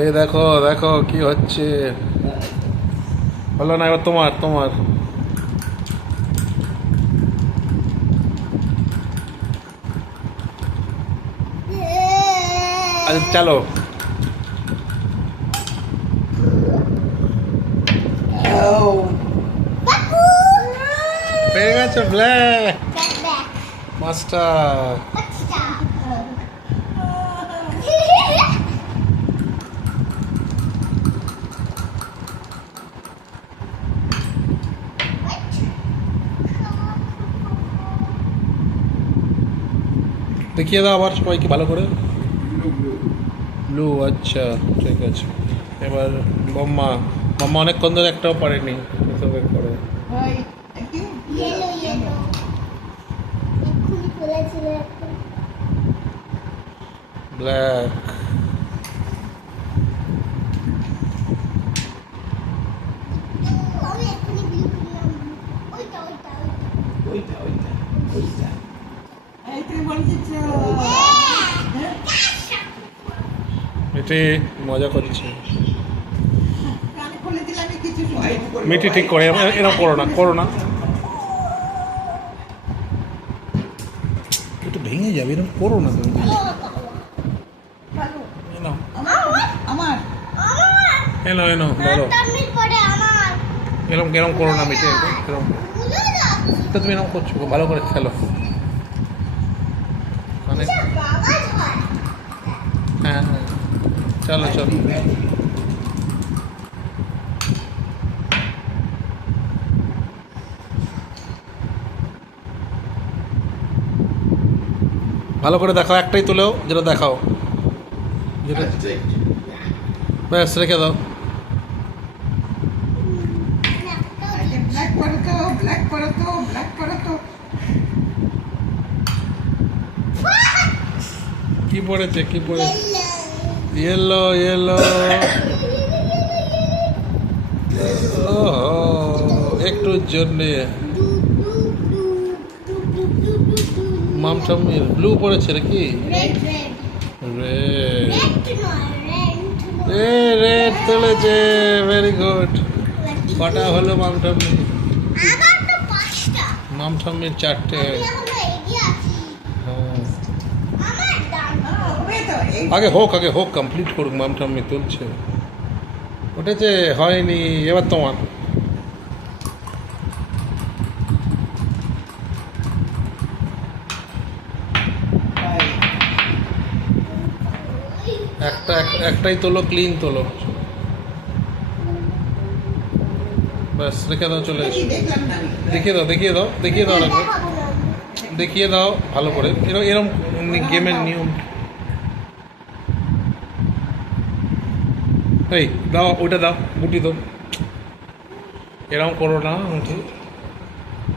এই দেখো দেখো কি হচ্ছে। হলো না, এবার তোমার তোমার আচ্ছা চলো। পেয়ে গেছো ব্ল্যাক মাস্টার। দেখিয়ে দাও আবার সবাইকে ভালো করে। ব্লু, আচ্ছা ঠিক আছে। এবার মাম্মা, মাম্মা অনেকক্ষণ ধরে একটাও পারেনি এসবের করে। ব্ল্যাক, মিটি মজা করছে। মিটি ঠিক করে, এরকম করো না, করো না, একটু ভেঙে যাবে, এরকম করো না তুমি। এনো এনো ধরো, এরকম এরকম করো না মিটি, এরকম তো তুমি এরকম করছো, ভালো করে খেলো। মানে হ্যাঁ হ্যাঁ, চলো চলো। ভালো করে দেখাও, একটাই তুলেও যেটা দেখাও, যেটা ব্যাস রেখে দাও। কি পড়েছে, কি পড়েছে? Yellow yellow. ও একটুর জন্যে মামঠাম্মির ব্লু পড়েছে নাকি? রেড, রেড তুলেছে, ভেরি গুড। কটা হলো মামঠাম্মি? মামঠাম্মির 4টে। হ্যাঁ, আগে হোক, আগে হোক, কমপ্লিট করুক। মামঠাম্মি তুলছে, উঠেছে, হয়নি। এবার তোমার। একটাই তোলো, ক্লিন তোলো, ব্যাস রেখে দাও, চলে এসো। দেখিয়ে দাও, দেখিয়ে দাও, দেখিয়ে দাও, লাগবে দেখিয়ে দাও ভালো করে। এরকম এরকম গেমের নিয়ম। এই দাও, ওইটা দাও, গুটি দাও, এরকম করো না।